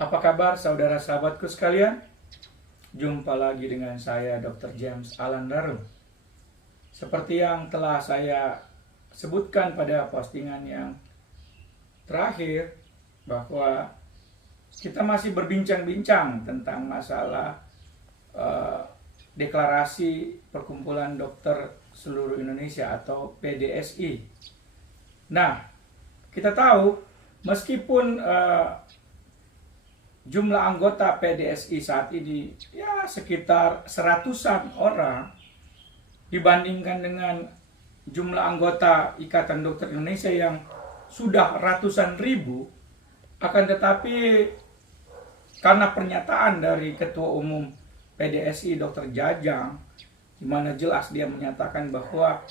Apa kabar saudara sahabatku sekalian? Jumpa lagi dengan saya Dr. James Alan Darum. Seperti yang telah saya sebutkan pada postingan yang terakhir, bahwa kita masih berbincang-bincang tentang masalah deklarasi Perkumpulan Dokter Seluruh Indonesia atau PDSI. Nah, kita tahu meskipun jumlah anggota PDSI saat ini ya sekitar seratusan orang dibandingkan dengan jumlah anggota Ikatan Dokter Indonesia yang sudah ratusan ribu, akan tetapi karena pernyataan dari Ketua Umum PDSI Dr. Jajang, di mana jelas dia menyatakan bahwa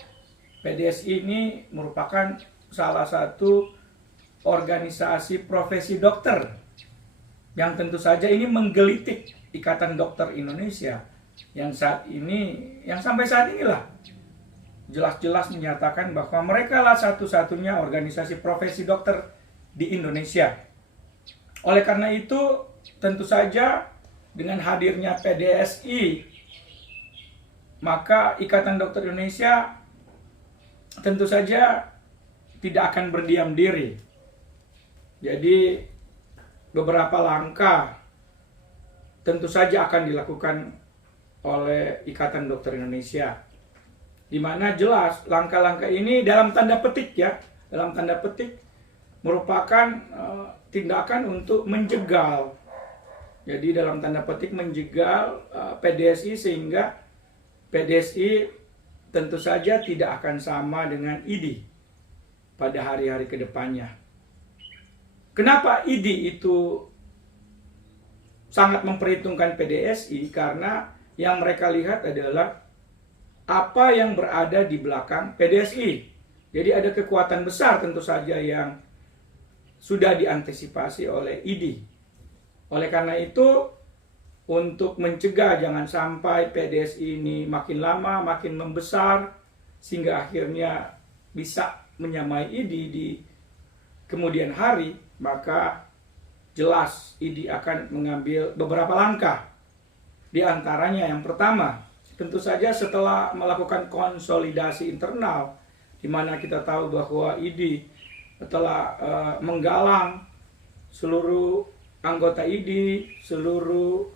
PDSI ini merupakan salah satu organisasi profesi dokter yang tentu saja ini menggelitik Ikatan Dokter Indonesia yang sampai saat inilah jelas-jelas menyatakan bahwa mereka lah satu-satunya organisasi profesi dokter di Indonesia. Oleh karena itu, tentu saja dengan hadirnya PDSI, maka Ikatan Dokter Indonesia tentu saja tidak akan berdiam diri. Jadi beberapa langkah tentu saja akan dilakukan oleh Ikatan Dokter Indonesia, di mana jelas langkah-langkah ini dalam tanda petik merupakan tindakan untuk menjegal. Jadi dalam tanda petik menjegal PDSI, sehingga PDSI tentu saja tidak akan sama dengan IDI pada hari-hari kedepannya. Kenapa IDI itu sangat memperhitungkan PDSI? Karena yang mereka lihat adalah apa yang berada di belakang PDSI. Jadi ada kekuatan besar tentu saja yang sudah diantisipasi oleh IDI. Oleh karena itu, untuk mencegah jangan sampai PDSI ini makin lama makin membesar sehingga akhirnya bisa menyamai IDI di kemudian hari, maka jelas IDI akan mengambil beberapa langkah. Di antaranya yang pertama, tentu saja setelah melakukan konsolidasi internal, di mana kita tahu bahwa IDI telah menggalang seluruh anggota IDI, seluruh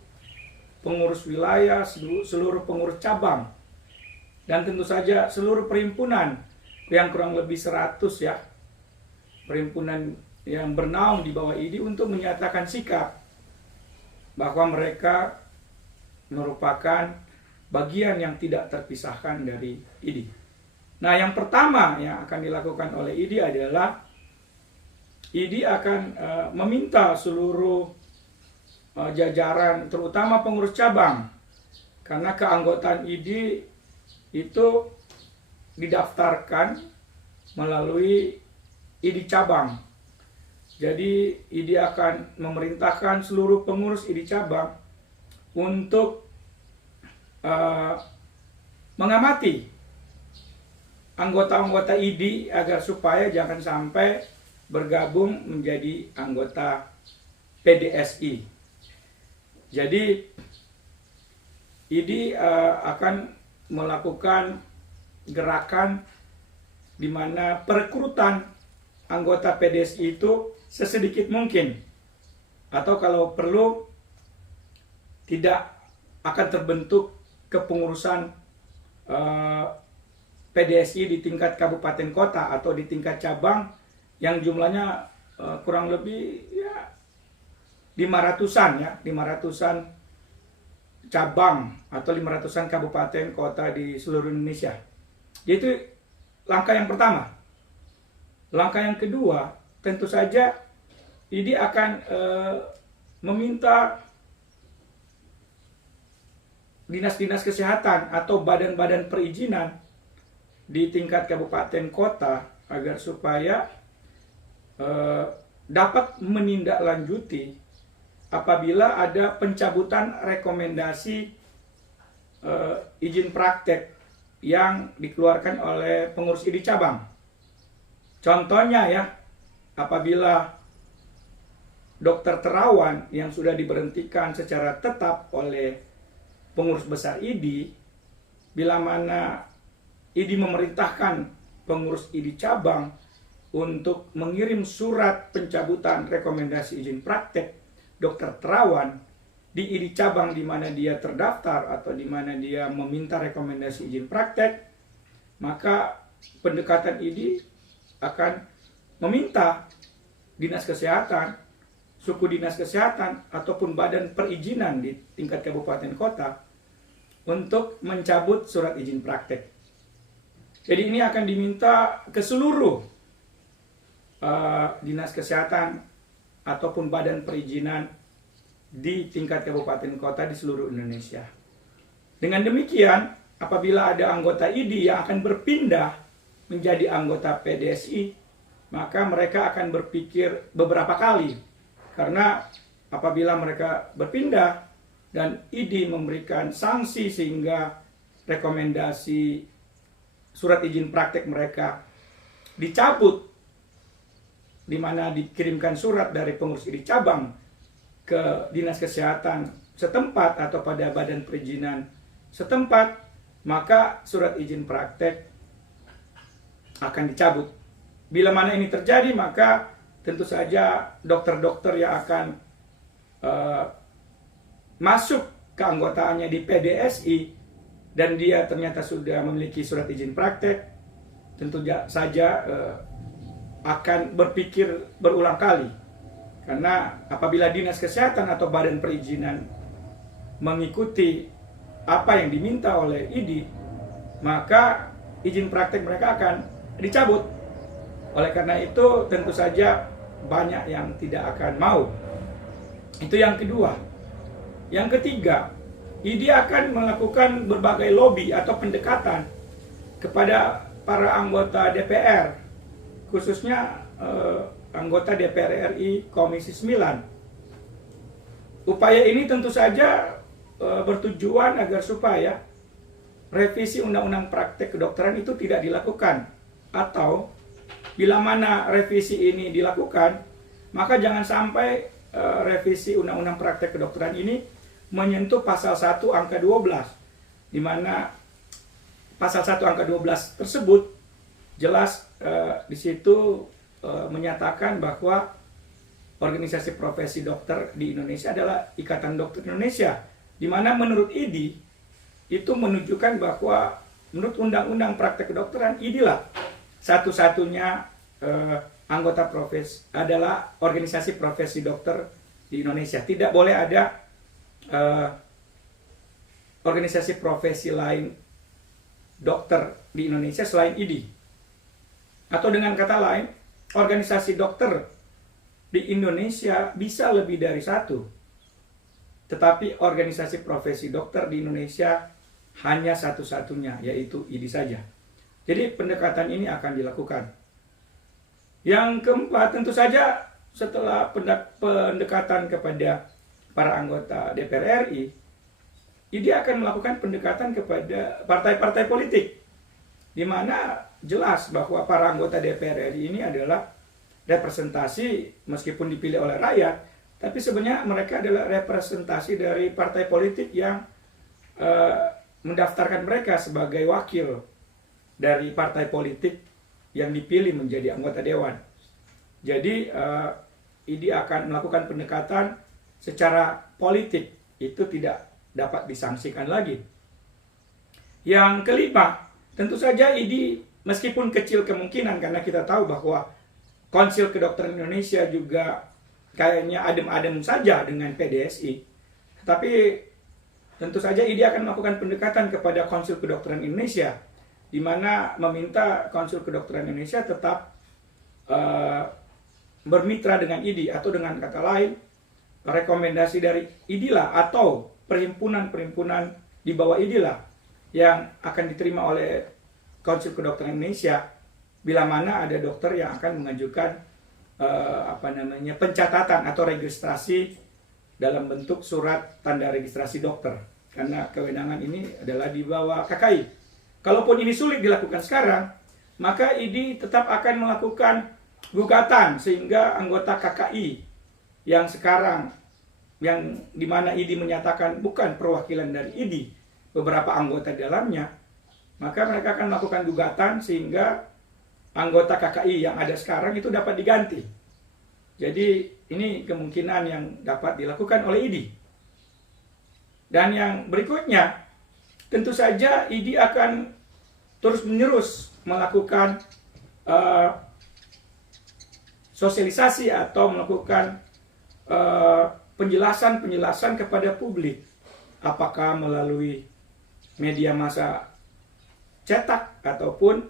pengurus wilayah, seluruh pengurus cabang, dan tentu saja seluruh perhimpunan yang kurang lebih 100 ya, perhimpunan yang bernaung di bawah IDI, untuk menyatakan sikap bahwa mereka merupakan bagian yang tidak terpisahkan dari IDI. Nah, yang pertama yang akan dilakukan oleh IDI adalah IDI akan meminta seluruh jajaran, terutama pengurus cabang, karena keanggotaan IDI itu didaftarkan melalui IDI cabang. Jadi IDI akan memerintahkan seluruh pengurus IDI cabang untuk mengamati anggota-anggota IDI agar supaya jangan sampai bergabung menjadi anggota PDSI. Jadi IDI akan melakukan gerakan di mana perekrutan anggota PDSI itu sesedikit mungkin, atau kalau perlu tidak akan terbentuk kepengurusan PDSI di tingkat kabupaten kota atau di tingkat cabang yang jumlahnya kurang lebih ya 500-an cabang atau 500-an kabupaten kota di seluruh Indonesia. Itu langkah yang pertama. Langkah yang kedua, tentu saja IDI akan meminta dinas-dinas kesehatan atau badan-badan perizinan di tingkat kabupaten kota agar supaya dapat menindaklanjuti apabila ada pencabutan rekomendasi izin praktek yang dikeluarkan oleh pengurus IDI cabang. Contohnya ya, apabila dokter terawan yang sudah diberhentikan secara tetap oleh pengurus besar IDI, bila mana IDI memerintahkan pengurus IDI cabang untuk mengirim surat pencabutan rekomendasi izin praktek dokter terawan di IDI cabang di mana dia terdaftar atau di mana dia meminta rekomendasi izin praktek, maka pendekatan IDI akan meminta dinas kesehatan, suku dinas kesehatan, ataupun badan perizinan di tingkat kabupaten kota untuk mencabut surat izin praktek. Jadi ini akan diminta ke seluruh dinas kesehatan ataupun badan perizinan di tingkat kabupaten kota di seluruh Indonesia. Dengan demikian, apabila ada anggota IDI yang akan berpindah menjadi anggota PDSI, maka mereka akan berpikir beberapa kali. Karena apabila mereka berpindah dan IDI memberikan sanksi sehingga rekomendasi surat izin praktek mereka dicabut, di mana dikirimkan surat dari pengurus IDI cabang ke dinas kesehatan setempat atau pada badan perizinan setempat, maka surat izin praktek akan dicabut. Bila mana ini terjadi, maka tentu saja dokter-dokter yang akan masuk keanggotaannya di PDSI dan dia ternyata sudah memiliki surat izin praktek, tentu saja akan berpikir berulang kali. Karena apabila dinas kesehatan atau badan perizinan mengikuti apa yang diminta oleh IDI, maka izin praktek mereka akan dicabut. Oleh karena itu tentu saja banyak yang tidak akan mau. Itu yang kedua. Yang ketiga, IDI akan melakukan berbagai lobby atau pendekatan kepada para anggota DPR, khususnya anggota DPR RI Komisi 9. Upaya ini tentu saja bertujuan agar supaya revisi Undang-Undang Praktek Kedokteran itu tidak dilakukan, atau bila mana revisi ini dilakukan, maka jangan sampai revisi Undang-Undang Praktek Kedokteran ini menyentuh pasal 1 angka 12, di mana pasal 1 angka 12 tersebut jelas di situ menyatakan bahwa organisasi profesi dokter di Indonesia adalah Ikatan Dokter Indonesia, di mana menurut IDI itu menunjukkan bahwa menurut Undang-Undang Praktek Kedokteran, IDI lah satu-satunya anggota profesi, adalah organisasi profesi dokter di Indonesia. Tidak boleh ada organisasi profesi lain dokter di Indonesia selain IDI. Atau dengan kata lain, organisasi dokter di Indonesia bisa lebih dari satu. Tetapi organisasi profesi dokter di Indonesia hanya satu-satunya, yaitu IDI saja. Jadi pendekatan ini akan dilakukan. Yang keempat, tentu saja setelah pendekatan kepada para anggota DPR RI, IDI akan melakukan pendekatan kepada partai-partai politik, di mana jelas bahwa para anggota DPR RI ini adalah representasi, meskipun dipilih oleh rakyat, tapi sebenarnya mereka adalah representasi dari partai politik yang mendaftarkan mereka sebagai wakil dari partai politik yang dipilih menjadi anggota dewan. Jadi IDI akan melakukan pendekatan secara politik, itu tidak dapat disangsikan lagi. Yang kelima, tentu saja IDI meskipun kecil kemungkinan, karena kita tahu bahwa Konsil Kedokteran Indonesia juga kayaknya adem-adem saja dengan PDSI. Tapi tentu saja IDI akan melakukan pendekatan kepada Konsil Kedokteran Indonesia, di mana meminta Konsil Kedokteran Indonesia tetap bermitra dengan IDI, atau dengan kata lain, rekomendasi dari IDI lah, atau perhimpunan-perhimpunan di bawah IDI lah yang akan diterima oleh Konsil Kedokteran Indonesia bila mana ada dokter yang akan mengajukan pencatatan atau registrasi dalam bentuk surat tanda registrasi dokter, karena kewenangan ini adalah di bawah KKI. Kalaupun ini sulit dilakukan sekarang, maka IDI tetap akan melakukan gugatan sehingga anggota KKI yang sekarang, yang dimana ID menyatakan bukan perwakilan dari ID, beberapa anggota di dalamnya, maka mereka akan melakukan gugatan sehingga anggota KKI yang ada sekarang itu dapat diganti. Jadi ini kemungkinan yang dapat dilakukan oleh ID. Dan yang berikutnya, tentu saja ID akan terus-menerus melakukan sosialisasi atau melakukan penjelasan-penjelasan kepada publik, apakah melalui media massa cetak ataupun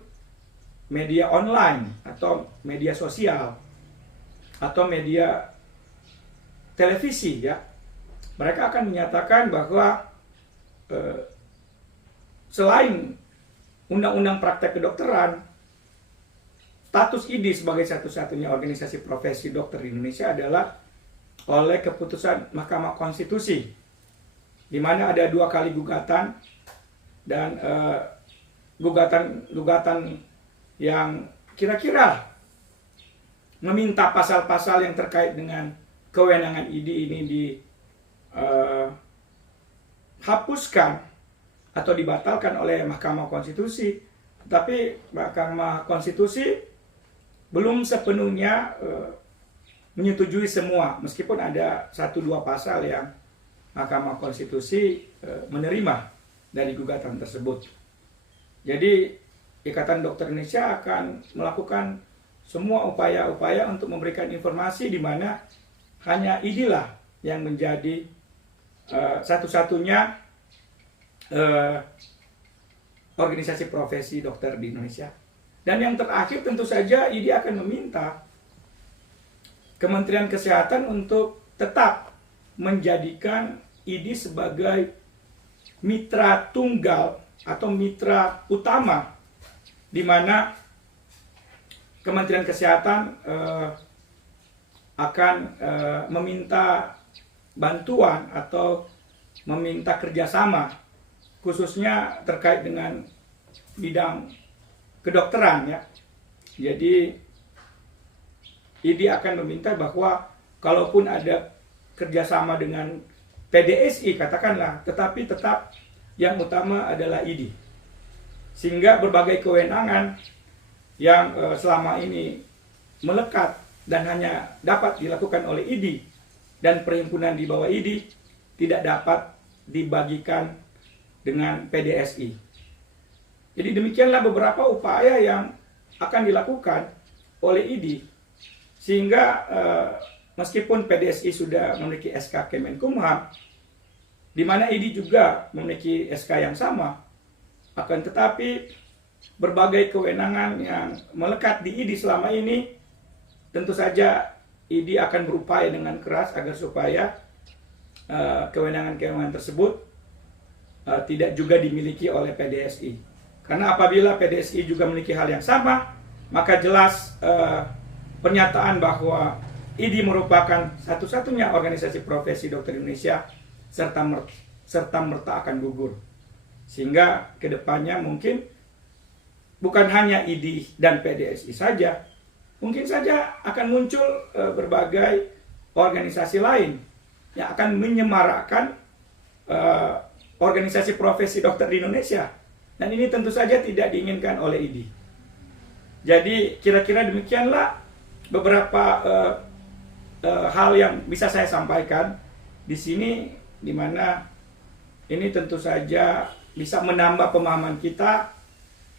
media online atau media sosial atau media televisi ya. Mereka akan menyatakan bahwa selain undang-undang praktek kedokteran, status ID sebagai satu-satunya organisasi profesi dokter di Indonesia adalah oleh keputusan Mahkamah Konstitusi, di mana ada 2 kali gugatan dan gugatan yang kira-kira meminta pasal-pasal yang terkait dengan kewenangan ID ini dihapuskan atau dibatalkan oleh Mahkamah Konstitusi. Tetapi Mahkamah Konstitusi belum sepenuhnya menyetujui semua, meskipun ada 1-2 pasal yang Mahkamah Konstitusi menerima dari gugatan tersebut. Jadi Ikatan Dokter Indonesia akan melakukan semua upaya-upaya untuk memberikan informasi di mana hanya inilah yang menjadi satu-satunya organisasi profesi dokter di Indonesia. Dan yang terakhir tentu saja ID akan meminta Kementerian Kesehatan untuk tetap menjadikan ID sebagai mitra tunggal atau mitra utama, di mana Kementerian Kesehatan akan meminta bantuan atau meminta kerjasama, khususnya terkait dengan bidang kedokteran ya. Jadi ID akan meminta bahwa kalaupun ada kerjasama dengan PDSI katakanlah, tetapi tetap yang utama adalah ID. Sehingga berbagai kewenangan yang selama ini melekat dan hanya dapat dilakukan oleh ID dan perhimpunan di bawah ID tidak dapat dibagikan dengan PDSI. Jadi demikianlah beberapa upaya yang akan dilakukan oleh ID. Sehingga meskipun PDSI sudah memiliki SK Kemenkumham, di mana ID juga memiliki SK yang sama, akan tetapi berbagai kewenangan yang melekat di ID selama ini, tentu saja ID akan berupaya dengan keras agar supaya kewenangan-kewenangan tersebut tidak juga dimiliki oleh PDSI. Karena apabila PDSI juga memiliki hal yang sama, maka jelas pernyataan bahwa ID merupakan satu-satunya organisasi profesi dokter Indonesia serta merta akan gugur. Sehingga kedepannya mungkin bukan hanya ID dan PDSI saja, mungkin saja akan muncul berbagai organisasi lain yang akan menyemarakkan organisasi profesi dokter di Indonesia. Dan ini tentu saja tidak diinginkan oleh ID. Jadi kira-kira demikianlah beberapa hal yang bisa saya sampaikan di sini, di mana ini tentu saja bisa menambah pemahaman kita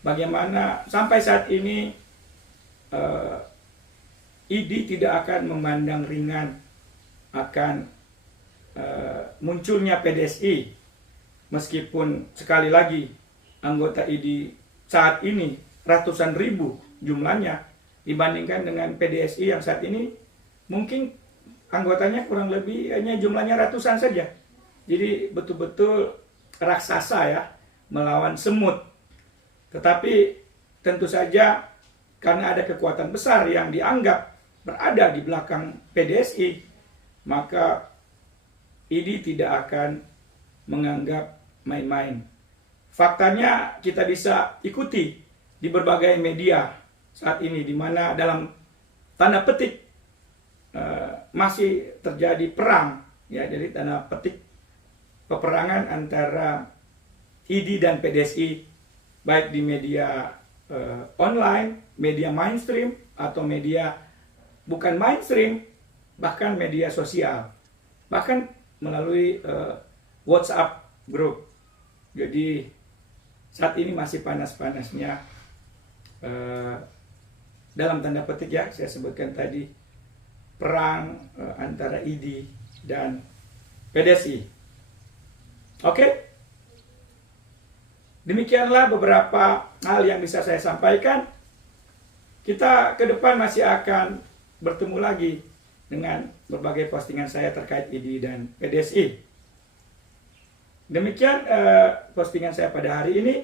bagaimana sampai saat ini ID tidak akan memandang ringan akan munculnya PDSI, meskipun sekali lagi anggota ID saat ini ratusan ribu jumlahnya dibandingkan dengan PDSI yang saat ini mungkin anggotanya kurang lebih hanya jumlahnya ratusan saja. Jadi betul-betul raksasa ya, melawan semut. Tetapi tentu saja karena ada kekuatan besar yang dianggap berada di belakang PDSI, maka ID tidak akan menganggap main-main. Faktanya kita bisa ikuti di berbagai media saat ini, di mana dalam tanda petik masih terjadi perang, ya, jadi tanda petik peperangan antara ID dan PDSI, baik di media online, media mainstream, atau media bukan mainstream, bahkan media sosial, bahkan melalui WhatsApp group. Jadi saat ini masih panas-panasnya, dalam tanda petik ya, saya sebutkan tadi, perang antara ID dan PDSI. Oke? Demikianlah beberapa hal yang bisa saya sampaikan. Kita ke depan masih akan bertemu lagi dengan berbagai postingan saya terkait ID dan PDSI. Demikian postingan saya pada hari ini.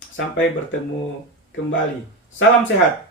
Sampai bertemu kembali. Salam sehat.